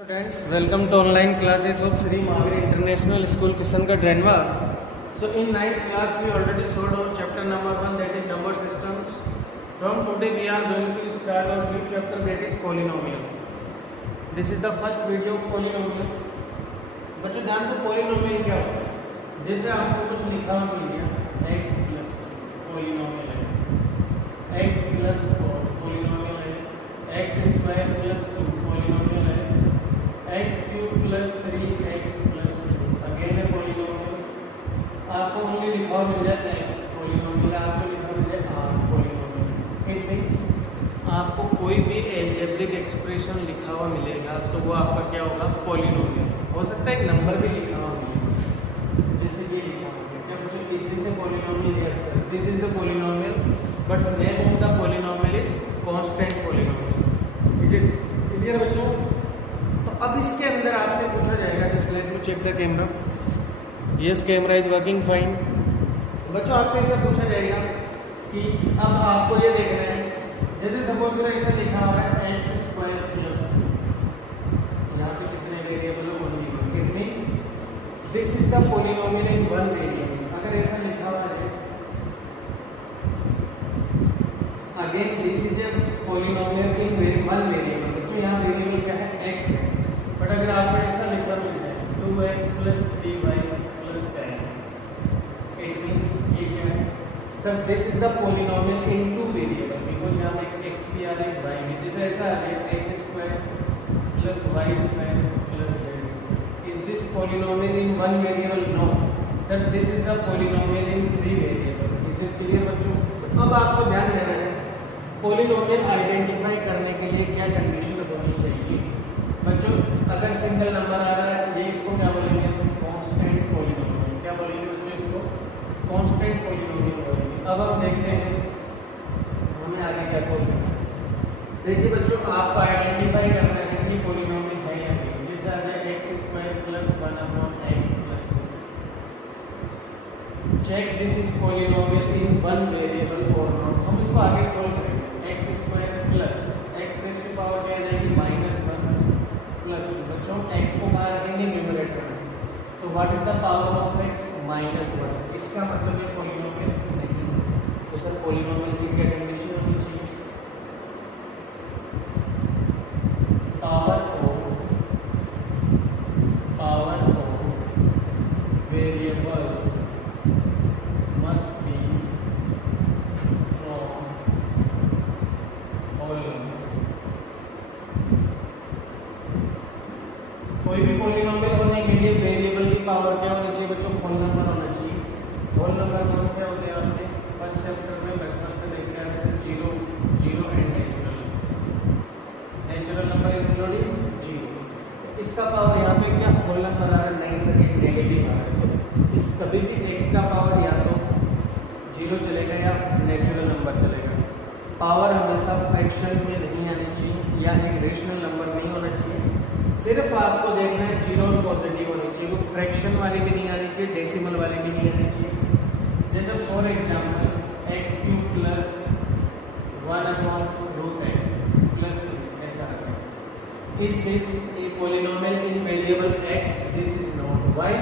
Students, welcome to online classes of Sri Mahavir International School, Kishangarh, Drenwa. So in 9th class we already showed our chapter number 1, that is number systems. From today we are going to start our new chapter, that is polynomial. This is the first video of polynomial. बच्चों ध्यान दो, polynomial क्या होता है? जैसे आपको कुछ लिखा हुआ मिल गया x प्लस polynomial है, x प्लस 4 polynomial है, x स्क्वायर प्लस 2 polynomial है, x cube plus 3x plus 2 again है polynomial. आपको ओनली लिखा हुआ मिल जाए x polynomial, आपको लिखा मिल जाए r polynomial. इट मीन्स आपको कोई भी एल्जेब्रिक एक्सप्रेशन लिखा हुआ मिलेगा तो वो आपका क्या होगा, पॉलिनोमियल. हो सकता है एक नंबर भी लिखा हुआ मिलेगा, जैसे ये लिखा हुआ क्या मुझे, is this a polynomial? Yes sir, this is the polynomial, but name of the polynomial is constant polynomial. Is it clear बच्चों? तो अब इसके अंदर आपसे पूछा जाएगा, just let me check the camera. Yes, camera is working fine. बच्चों आपसे ऐसा पूछा जाएगा कि अब आपको ये देखना है, जैसे सपोज करो ऐसा लिखा हुआ है एक्स स्क्वायर प्लस 2, यहाँ पे कितने वेरिएबल हो, one variable. It means this is the polynomial in one variable. अगर ऐसा लिखा हुआ है again this is a polynomial in one variable. बच्चों यहाँ वेरिएबल क्या है, एक्स है, बट अगर आपको ऐसा लिखा मिल जाए 2x plus 3y plus 10, it means ये क्या है sir, this is the polynomial in two variable. यहाँ पे x भी आ रही है, y भी. जैसे ऐसा आ गया x square plus y square plus z. Is this polynomial in one variable? No sir, this is the polynomial in three variable. Is it clear बच्चों? अब आपको ध्यान देना है, पॉलिनोमियल आइडेंटिफाई करने के लिए क्या कंडीशन होनी चाहिए. बच्चों अगर सिंगल नंबर आ रहा है, ये इसको क्या बोलेंगे, कांस्टेंट पॉलिनोमियल. क्या बोलेंगे बच्चों, इसको कांस्टेंट पॉलिनोमियल बोलेंगे. अब हम देखते हैं हमें आगे क्या सोल्व करना है. देखिए बच्चों, आपको आइडेंटिफाई करना है कि पॉलिनोमियल है या नहीं. जैसे आ जाए x square plus 1/x plus 2. Check this is polynomial in one variable और नॉट. हम इसको आगे सोल्व करेंगे. X square plus x raise to power क्या आ जाएगी, -1 प्लस 2. बच्चों एक्स को बाहर रखेंगे न्यूमरेटर में, तो what is the power of x, -1. इसका मतलब है पॉलिनोमियल नहीं. तो सर पॉलिनोमियल की क्या कंडीशन होनी चाहिए, power of variable must be from whole number. कोई भी पॉलिनोमियल होने के लिए वेरिएबल की पावर क्या होनी चाहिए बच्चों, होल नंबर होना चाहिए. होल नंबर कौन से होते हैं, आपने फर्स्ट चैप्टर में बचपन से देख रहे हैं, 0 0 एंड नेचुरल नंबर इंक्लूडिंग 0. इसका पावर यहाँ पे क्या होल नंबर आ रहा है, नहीं सके नेगेटिव आ रहा है. इस कभी भी x का पावर या तो 0 चलेगा या नेचुरल नंबर चलेगा. पावर हमेशा फ्रैक्शन में नहीं आनी चाहिए या एक रेशनल नंबर नहीं होना चाहिए. सिर्फ आपको देखना है 0 और पॉजिटिव होनी चाहिए. वो फ्रैक्शन वाली भी नहीं आनी चाहिए, डेसिमल वाली भी नहीं आनी चाहिए. जैसे for example x cube plus 1/√x plus 3 ऐसा है. Is this a polynomial in variable x? This is not. Why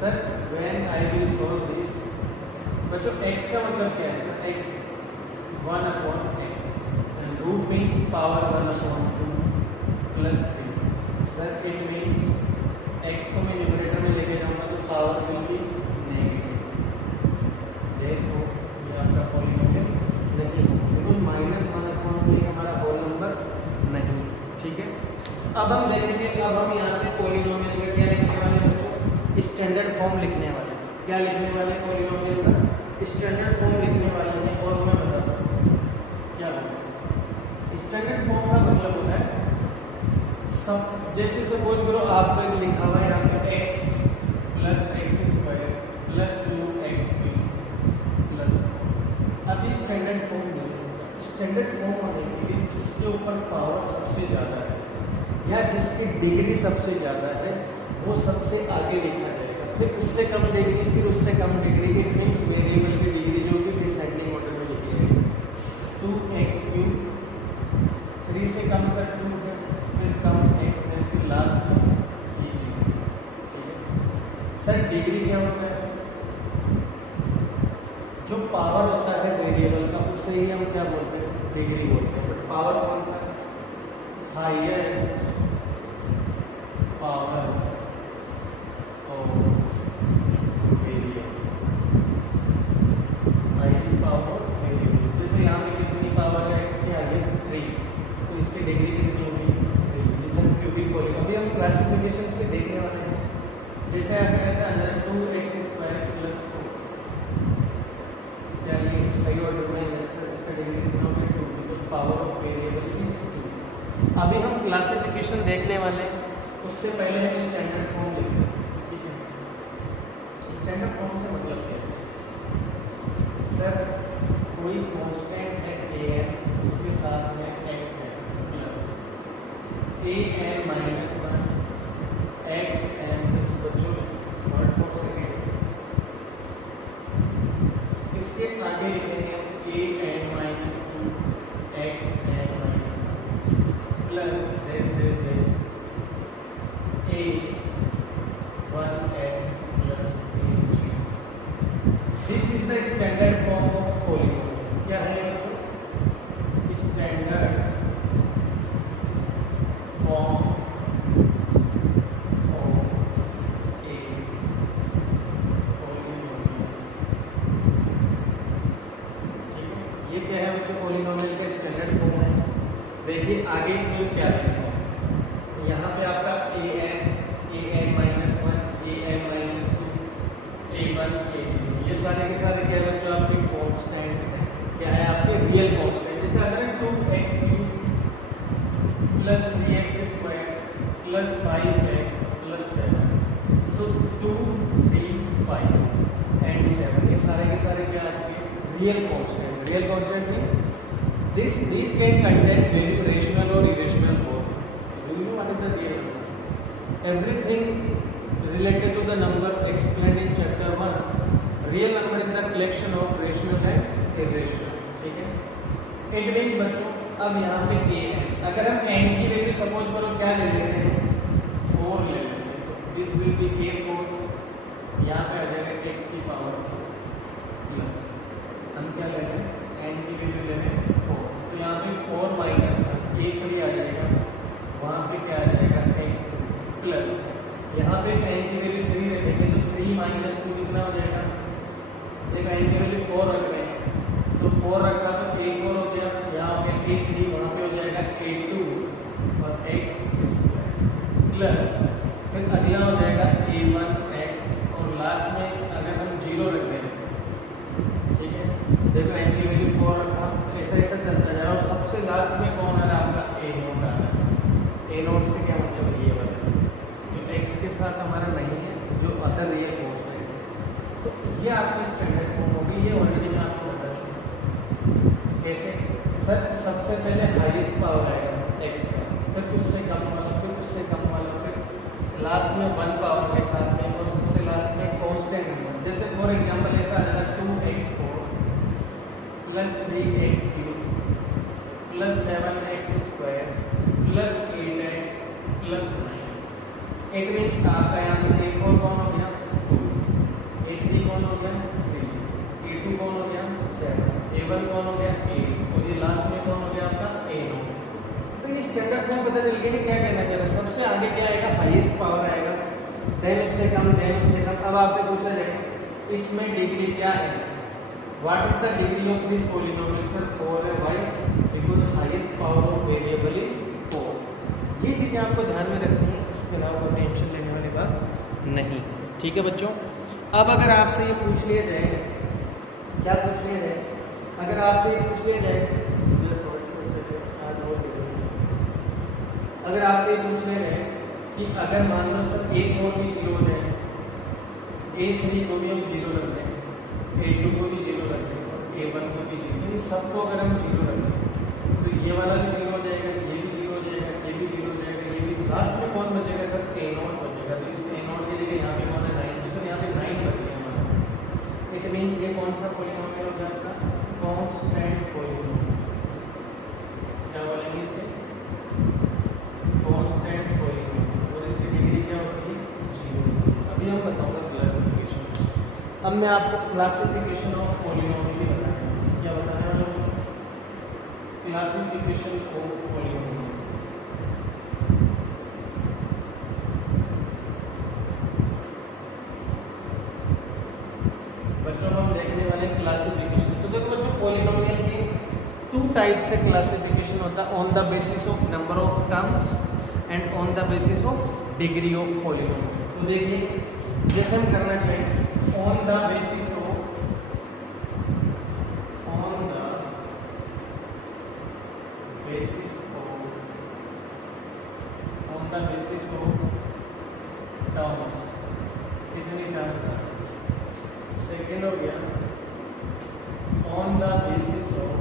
sir, when I will solve this. बच्चों x का मतलब क्या है sir, x 1/x and root means power 1/2 plus 3. Sir it means x को मैं numerator में लेके जाऊंगा तो पावर विल बी नेगेटिव. देखो ये आपका पॉलिनोमियल नहीं होगा, बिकॉज -1/3 हमारा होल नंबर नहीं. ठीक है, अब हम देखेंगे, अब हम यहाँ से पॉलिनोमियल का क्या लिखने वाले बच्चों, स्टैंडर्ड फॉर्म लिखने वाले. क्या लिखने वाले, पॉलिनोमियल का स्टैंडर्ड फॉर्म लिखने वाले हैं. और मैं बताता हूँ क्या होगा. स्टैंडर्ड फॉर्म का मतलब होता है सब, जैसे सपोज करो आपको एक लिखा हुआ है यहाँ पे x plus x square plus 2x plus. अभी स्टैंडर्ड फॉर्म नहीं. स्टैंडर्ड फॉर्म होने के लिए जिसके ऊपर पावर सबसे ज़्यादा है या जिसकी डिग्री सबसे ज़्यादा है वो सबसे आगे लिखा जाएगा, फिर उससे कम डिग्री, फिर उससे कम डिग्री. इट मीन्स वेरिएबल की डिग्री जो कि डिसेंडिंग ऑर्डर में लिखी है. 2x क्यूब 3 से कम सर 2 है, फिर कम x है, फिर लास्ट सर डिग्री क्या होता है? जो पावर होता है वेरिएबल का उसे ही हम क्या बोलते हैं? डिग्री बोलते हैं। बट पावर कौन सा? Highest power of variable, highest power of variable. जैसे यहाँ पे कितनी पावर है x की? हाईएस्ट 3, तो इसकी डिग्री कितनी होगी? 3, जिसे हम क्यूबिक बोलेंगे। अभी हम क्लासिफिकेशंस पे देखने वाले हैं। जैसे ऐसे कैसे अंदर 2x² + 4, क्या ये सही ऑर्डर में है? इसका डिग्री कितना होगा? 2, because power of variable is 2। अभी हम क्लासिफिकेशन देखने वाले हैं, उससे पहले हम स्टैंडर्ड फॉर्म देखते हैं। ठीक है, स्टैंडर्ड फॉर्म से मतलब क्या है? सर कोई कांस्टेंट है a n, उसके साथ में x है plus a n - 1 x n, जैसे बच्चों वर्ड फॉर सेकेंड, इसके आगे लिखेंगे a n - 2 x n - 2 plus this a 1x plus a0। This is the standard form of polynomial. क्या है बच्चों? Standard form of A polynomial. ठीक है, ये क्या है बच्चों? पॉलीनोमियल का स्टैंडर्ड फॉर्म है। देखिए आगे इसमें क्या है, यहाँ पे आपका a n - 1 a n - 2 a1 a0, ये सारे के सारे क्या है बच्चों? आपके कांस्टेंट है। क्या है? आपके रियल कांस्टेंट। जैसे अगर 2x³ + 3x² + 5x + 7, तो 2 3 5 एंड 7, ये सारे के सारे क्या आपके real constant. Real constant means this can contain value rational और irrational both. Do you know what is the real? Everything related to the number explained in chapter 1, real number is the collection of rational and irrational। ठीक है, it means बच्चों अब यहाँ पे a है, अगर हम n की वैल्यू सपोज करो क्या ले लेते हैं? 4 ले लेते हैं, तो दिस विल बी a4, यहाँ पे आ जाएगा x की पावर 4 प्लस हम क्या ले रहे हैं? n की वैल्यू ले रहे हैं 4, तो यहाँ पे 4 - 1 a3 आ जाएगा, वहाँ पे क्या आ जाएगा? x3 प्लस यहाँ पे n की वैल्यू 3 रखेंगे, तो 3 - 2 कितना हो जाएगा? देखा n की वैल्यू 4 रख रहे हैं, तो 4 रखा तो a4 हो गया, यहाँ हो गया a3, वहाँ पे हो जाएगा a2 और x² प्लस फिर अगला हो जाएगा a1x, और लास्ट में अगर हम 0 रख दें, ठीक है, देखो n की वैल्यू 4 रखा, ऐसा ऐसा चलता जाएगा, और सबसे लास्ट में कौन आ रहा है? आपका a0 आ रहा है। a0 से क्या मतलब? ये वाला जो x के साथ हमारा नहीं है, जो अदर रियल कांस्टेंट है। तो ये आपकी स्टैंडर्ड फॉर्म होगी। ये ऑलरेडी मैं आपको बता चुका। कैसे? सर सबसे पहले हाईएस्ट पावर आएगा x का, फिर उससे कम वाला, फिर उससे कम वाला, फिर लास्ट में 1 पावर के साथ में, और सबसे लास्ट में कांस्टेंट नंबर। जैसे फॉर एग्जांपल ऐसा आ जाएगा 2x4 + 3x³ + 7x² + 8x + 9। It means आपका यहाँ पे a4 कौन हो गया? 2, a3 कौन हो गया? 3, a2 कौन हो गया? 7, a1 कौन हो गया? 8, और ये लास्ट में कौन हो गया आपका? a0। तो ये स्टैंडर्ड फॉर्म पता चल गया कि क्या कहना चाह रहा है। सबसे आगे क्या आएगा? हाईएस्ट पावर आएगा, देन उससे कम, देन उससे कम। अब आपसे पूछा जाएगा इसमें डिग्री क्या है? What is the degree of this polynomial? Sir 4 है। Why? Because highest power of variable is 4। ये चीज़ें आपको ध्यान में रखनी है, इसके अलावा कोई टेंशन लेने वाली बात नहीं। ठीक है बच्चों, अब अगर आपसे ये पूछ लिया जाए, क्या पूछ लिया जाए? अगर आपसे ये पूछ लिया जाए, अगर आपसे ये पूछ लिया जाए कि अगर मान लो सर a4 भी 0 हो जाए, a3 को भी हम 0 रख दें, a2 को भी 0 रख दें, और a1 को भी 0, इन सबको अगर हम 0 रख दें, तो ये वाला भी 0 हो जाएगा, ये भी 0 हो जाएगा, ये भी 0 हो जाएगा, ये भी। लास्ट में कौन बचेगा सर? a0 बचेगा। तो इस a0 की जगह यहाँ पे कौन है? 9, तो सर यहाँ पे 9 बच गया हमारा। इट मीन्स ये कौन सा पॉलीनोमियल हो गया आपका? Constant polynomial. क्या बोलेंगे इसे? Constant polynomial. और इसकी डिग्री क्या होती है? 0। अभी हम बताऊंगा अब मैं आपको क्लासिफिकेशन ऑफ पॉलिनोमियल बताऊंगा। क्या बताने वाला हूँ? Classification of polynomial. बच्चों हम देखने वाले क्लासिफिकेशन। तो देखो बच्चों पॉलिनोमियल के टू टाइप से क्लासिफिकेशन होता है, on the basis of number of terms and on the basis of degree of polynomial. तो देखिए जैसे हम करना चाहिए on the basis of terms, कितनी टर्म्स है। सेकेंड हो गया on the basis of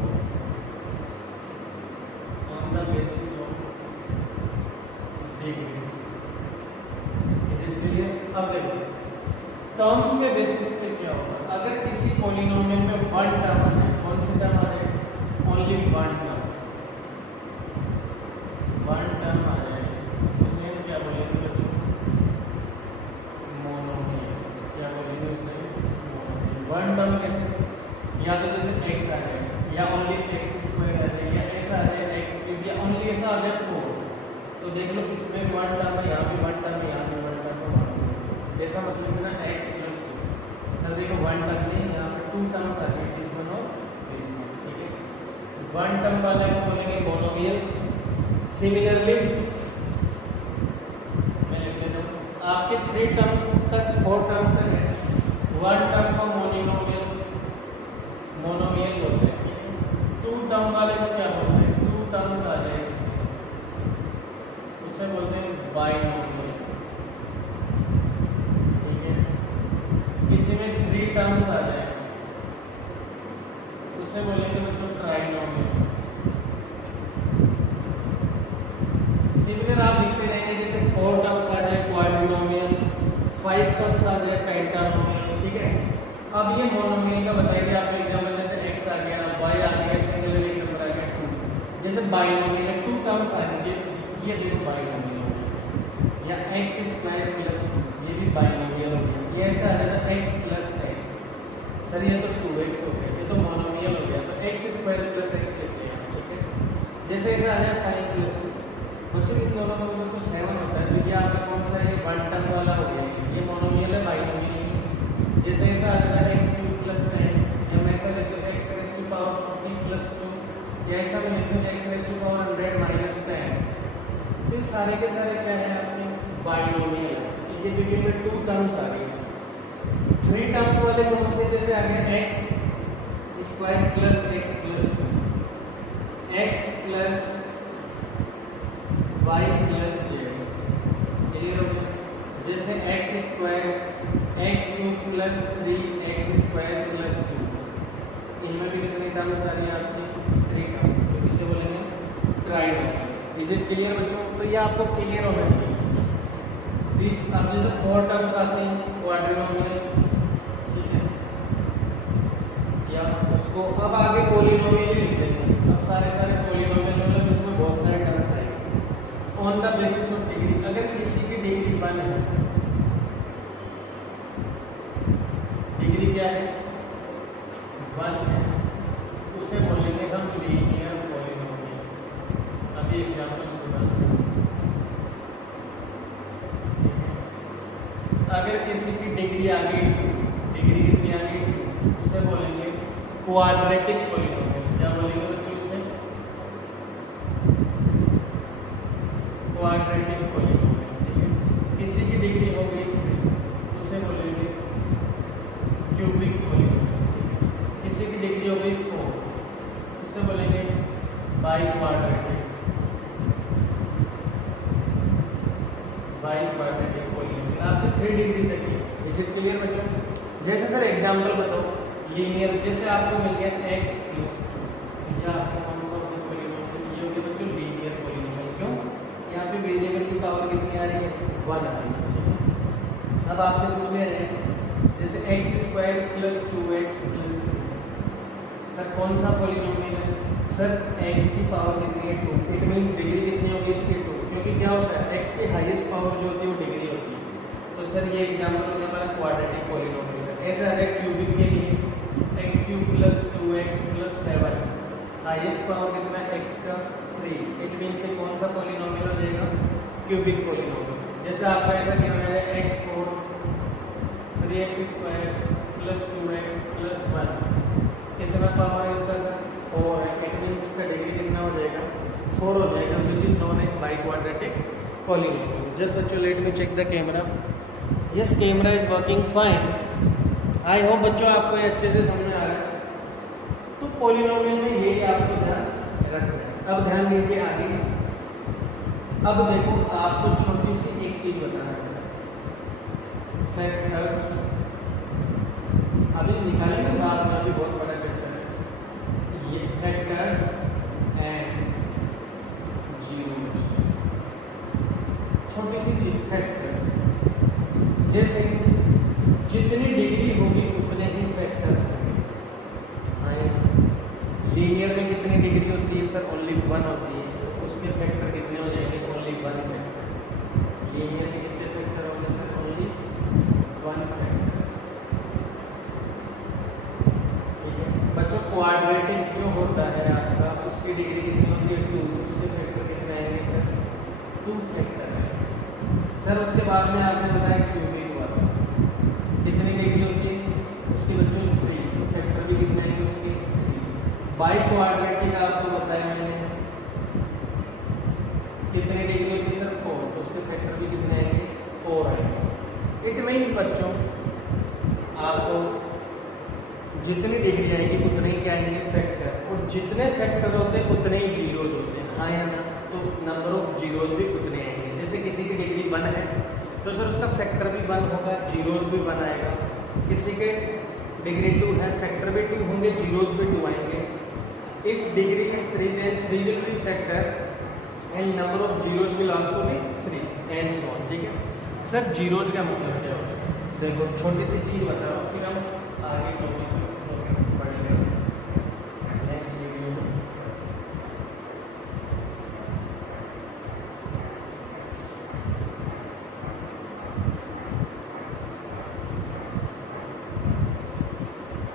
degree. Is it clear? अब देखो टर्म्स के बेसिस पे क्या होगा, अगर किसी पॉलिनोमियल में वन टर्म है, कौन सी टर्म आ रही है? ओनली वन टर्म आ जाए, उसे हम क्या बोलेंगे बच्चों? मोनोमियल। क्या बोलेंगे उसे? मोनोमियल। वन टर्म कैसे? या तो जैसे x आ जाए, या ओनली x स्क्वायर आ जाए, या ऐसा आ जाए x क्यूब, या ओनली ऐसा आ जाए 4। तो देख लो इसमें वन टर्म है, यहाँ पे वन टर्म है, यहाँ पे वन टर्म है, ऐसा मतलब है ना x प्लस 2। सर देखो वन टर्म नहीं, यहाँ पे टू टर्म्स आ गए, दिस वन और दिस वन। ठीक है, वन टर्म वाले को बोलेंगे मोनोमियल। सिमिलरली मैं लिख देता हूँ, आपके 3 टर्म्स तक 4 टर्म्स तक है, वन टर्म को मोनोमियल बोलते हैं। ठीक है, टू टर्म वाले को क्या बोलते हैं? टू टर्म्स आ जाए उसे बोलते हैं बाइनोमियल। ठीक है, किसी में 3 टर्म्स आ जाए उसे बोलेंगे बच्चों ट्राइनोमियल। सिमिलर आप लिखते रहेंगे, जैसे 4 टर्म्स आ जाए क्वाड्रिनोमियल, 5 टर्म्स आ जाए पेंटानोमियल। ठीक है, अब ये मोनोमियल का बताइए आप एग्जाम्पल, जैसे x आ गया, y आ गया, सिंगुलर नंबर आ गया 2। जैसे बाइनोमियल है, 2 टर्म्स आ जाए, ये देखो बाइनोमियल हो गया, या x स्क्वायर प्लस 2, ये भी बाइनोमियल हो गया। ये ऐसा आ जाता है x प्लस x, सर ये तो 2x हो गया, ये तो मोनोमियल हो गया, तो x स्क्वायर प्लस x लेते हैं। ठीक है, जैसे ऐसा आ जाए 5 प्लस 2, बच्चों इन दोनों में तो 7 होता है, तो ये आपका कौन सा है? वन टर्म वाला हो गया, ये मोनोमियल है, बाइनोमियल नहीं। जैसे ऐसा आ जाता है x क्यूब प्लस 10, या मैं ऐसा लिखता हूँ x raise to power 40 plus 2, या ऐसा मैं लिखता हूँ x raise to power 100 minus 10। तो ये सारे के सारे क्या है आपके? बाइनोमियल। ठीक है, क्योंकि इनमें 2 टर्म्स आ गए। 3 टर्म्स वाले कौन से? जैसे आ गया x square plus x plus 2, x plus y plus z। Clear हो गया? जैसे x square x cube plus 3x square plus 2, इनमें भी कितने टर्म्स आ गए आपके? 3 टर्म्स। तो इसे बोलेंगे ट्राइनोमियल। इज इट क्लियर बच्चों? तो ये आपको क्लियर होना चाहिए। दिस अब जैसे 4 टर्म्स आते हैं क्वाड्रिनोमियल। ठीक है, या उसको अब आगे पॉलिनोमियल ही लिख देंगे। अब सारे पॉलिनोमियल मतलब जिसमें बहुत सारे टर्म्स आएंगे on the basis of degree. अगर किसी की डिग्री 1 है, डिग्री क्या है? 1 है, उसे बोलेंगे हम लीनियर पॉलिनोमियल। अभी एग्जांपल सुना, अगर किसी की डिग्री आ गई 2, डिग्री कितनी आ गई 2, उसे बोलेंगे क्वाड्रेटिक पॉलिनोमियल। क्या बोलेंगे बच्चों इसे? Quadratic polynomial. ठीक है, किसी की डिग्री हो गई 3, उसे बोलेंगे क्यूबिक पॉलिनोमियल। किसी की डिग्री हो गई 4, उसे बोलेंगे बाई क्वाड्रेटिक पॉलिनोमियल। आपने 3 डिग्री तक की। इज इट क्लियर बच्चों? जैसे सर एग्जांपल बताओ, लीनियर, जैसे आपको मिल गया x प्लस 2, या आपको कौन सा पॉलिनोमियल? ये हो गया बच्चों लीनियर पॉलिनोमियल। क्यों? यहाँ पे वेरिएबल की पावर कितनी आ रही है? 1 आ रही है। अब आपसे पूछ ले रहे हैं जैसे x square plus 2x plus 3, sir कौन सा पॉलिनोमियल है? सर x की पावर कितनी है? 2। इट मींस डिग्री कितनी होगी इसकी? 2, क्योंकि क्या होता है x की हाईएस्ट पावर जो होती है वो डिग्री होती है। तो सर ये एग्जांपल हो गया हमारा क्वाड्रेटिक पॉलिनोमियल का। ऐसे आ रहा है क्यूबिक के लिए x cube plus 2x plus 7, highest power कितना है x का 3, इट मीन्स से कौन सा पॉलिनोमियल हो जाएगा, क्यूबिक पॉलिनोमियल। जैसे आपका ऐसा क्या हो जाएगा x4 3x² plus 2x plus 1, कितना पावर है इसका सर 4 है, इट मीन्स इसका डिग्री कितना हो जाएगा 4 हो जाएगा, which is known as by quadratic polynomial. Just बच्चों let me check the camera, yes camera is working fine. I hope बच्चों आपको ये अच्छे से समझ में आ रहा है। तो पॉलिनोमियल में यही आपको ध्यान रखना है। अब ध्यान दीजिए आगे, अब देखो आपको छोटी सी एक चीज बताना है, फैक्टर्स अभी निकालेंगे बाद में, अभी बहुत बड़ा चैप्टर है ये, फैक्टर्स एंड जीरोस। छोटी सी चीज फैक्टर्स, जैसे जितनी डिग्री होगी उतने ही फैक्टर होंगे। लीनियर में कितनी डिग्री होती है सर, ओनली 1 होती है, उसके फैक्टर कितने हो जाएंगे, ओनली 1 फैक्टर। लीनियर के कितने फैक्टर होंगे सर, ओनली 1 फैक्टर। ठीक है बच्चों, क्वाड्रेटिक जो होता है आपका उसकी डिग्री कितनी होती है 2, उसके फैक्टर कितने आएंगे सर 2 फैक्टर है सर। उसके बाद में आपने बताया क्यूबिक वाला कितनी डिग्री होती है उसके बच्चों 3, तो फैक्टर भी कितने आएंगे उसके 3। बाई क्वाड्रेटिक आपको बताया मैंने कितनी डिग्री होती है सर 4, तो उसके फैक्टर भी कितने आएंगे 4 आएंगे। इट मीन्स बच्चों आपको जितनी डिग्री आएगी उतने ही क्या आएंगे फैक्टर, और जितने फैक्टर होते हैं उतने ही जीरोज होते हैं, हाँ या ना, तो नंबर ऑफ जीरोज भी उतने आएंगे। जैसे किसी की डिग्री 1 है तो सर उसका फैक्टर भी 1 होगा, जीरोज भी 1 आएगा। किसी के डिग्री 2 है, फैक्टर भी 2 होंगे, जीरोज भी 2 आएंगे। If degree is 3 then 3 will be factor and number of zeros will also be 3 and so on। ठीक है सर, जीरोज का मतलब क्या होता है, देखो छोटी सी चीज बता रहा हूँ, फिर हम आगे टॉपिक पढ़ेंगे नेक्स्ट वीडियो में।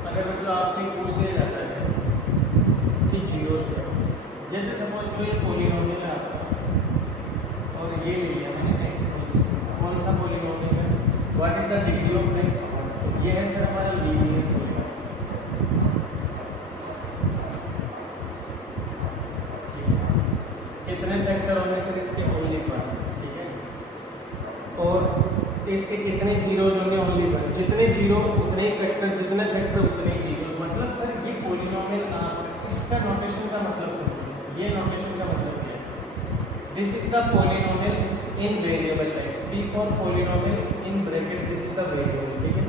अगर बच्चों आपसे पूछ लिया जाता है कि जीरोस क्या, जैसे सपोज करो ये पॉलिनोमियल है आपका और ये लिया मैंने एक्स, कौन सा पॉलिनोमियल है, what is the degree of x, ये है सर हमारा लीनियर पॉलिनोमियल। कितने फैक्टर होंगे सर इसके, ओनली 1। ठीक है, और इसके कितने जीरोज होंगे, ओनली 1। जितने जीरो उतने ही फैक्टर, जितने फैक्टर उतने ही जीरोज। मतलब सर ये पॉलिनोमियल, इसका नोटेशन का मतलब समझिए, ये नोटेशन का मतलब क्या है, this is the polynomial in variable x, b for polynomial in bracket this is the variable. ठीक है,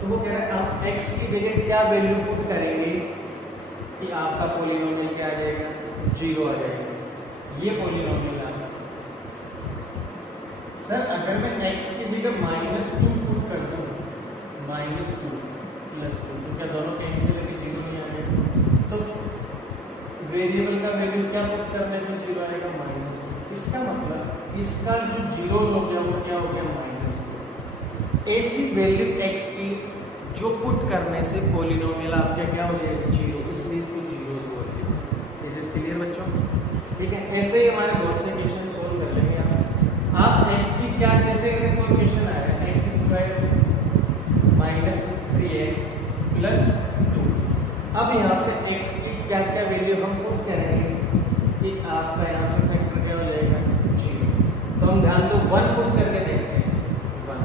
तो वो कह रहा है आप एक्स की जगह क्या वैल्यू पुट करेंगे कि आपका पॉलिनोमियल क्या आ जाएगा, 0 आ जाएगा। ये पॉलिनोमियल है सर। अगर मैं x की जगह -2 पुट कर दूँ, -2 + 2, तो क्या दोनों कैंसिल होकर 0 नहीं आ गया, तो वेरिएबल का वैल्यू क्या पुट करने पर 0 आएगा, -2। इसका मतलब इसका जो जीरोज हो गया वो क्या हो गया, -2। ऐसी वैल्यू x की जो पुट करने से पॉलिनोमियल आपका क्या हो जाएगा, 0, इसलिए इसको जीरोज बोलते हैं। इज इट क्लियर बच्चों? ठीक है, ऐसे ही हमारे बहुत से क्वेश्चन सोल्व कर लेंगे आप x की क्या, जैसे अगर कोई क्वेश्चन आया x² - 3x + 2, अब यहाँ पे x की क्या क्या वैल्यू हम पुट करेंगे कि आपका यहाँ पे फैक्टर क्या हो जाएगा, 0। तो हम ध्यान दो 1 पुट करके देखते हैं, 1,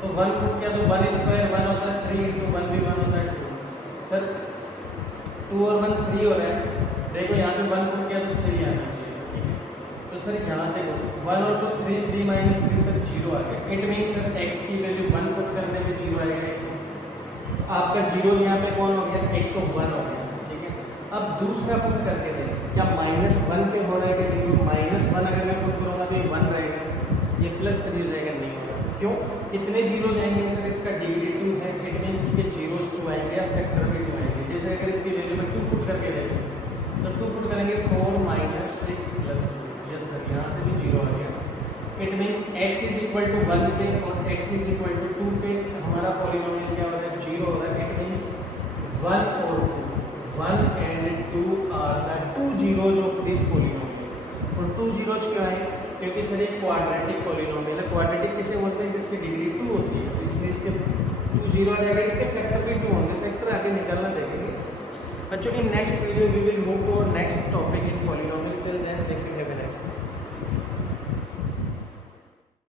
तो 1 पुट किया तो 1² 1 होता है, 3 × 1 भी 1 होता है 2। सर 2 और 1 3 हो रहा है, देखो यहाँ पे 1 पुट किया तो 3 आना चाहिए। तो सर यहाँ देखो 1 और 2 3, 3 - 3 सर 0 आ गया। इट मीन सर x की वैल्यू 1 पुट करने पे 0 आएगा। आपका जीरो यहाँ पे कौन हो गया, एक तो 1 हो गया। ठीक है, अब दूसरा पुट करके देखें, क्या -1 पे हो रहा है कि जीरो, -1 अगर मैं पुट करूँगा तो ये 1 रहेगा, ये +3 रहेगा, नहीं होगा। क्यों, कितने जीरो जाएंगे सर, इसका डिग्री 2 है, इट मीन इसके जीरोस 2 आएंगे या फैक्टर भी 2 आएंगे। जैसे अगर इसकी वैल्यू में 2 पुट करके देखें तो 2 पुट करेंगे 4 - 6 + 2, यस सर यहाँ से भी 0 आ गया। It means x is equal to 1 पे और x इज इक्वल टू 2 पे हमारा पॉलिनोमियल क्या हो रहा है, 0 हो रहा है। इट मीन्स 1 और 2, 1 and 2 are the two zeros of this polynomial. और टू जीरोज क्यों है, क्योंकि सर एक क्वाड्रेटिक पॉलिनोमियल है। क्वाड्रेटिक किसे बोलते हैं, जिसकी डिग्री 2 होती है, तो इसलिए इसके 2 जीरो आ जाएगा, इसके फैक्टर भी 2 होंगे, फैक्टर आगे निकलना देखेंगे। बच्चों, in next video we will move to next topic in polynomial. Till then take care.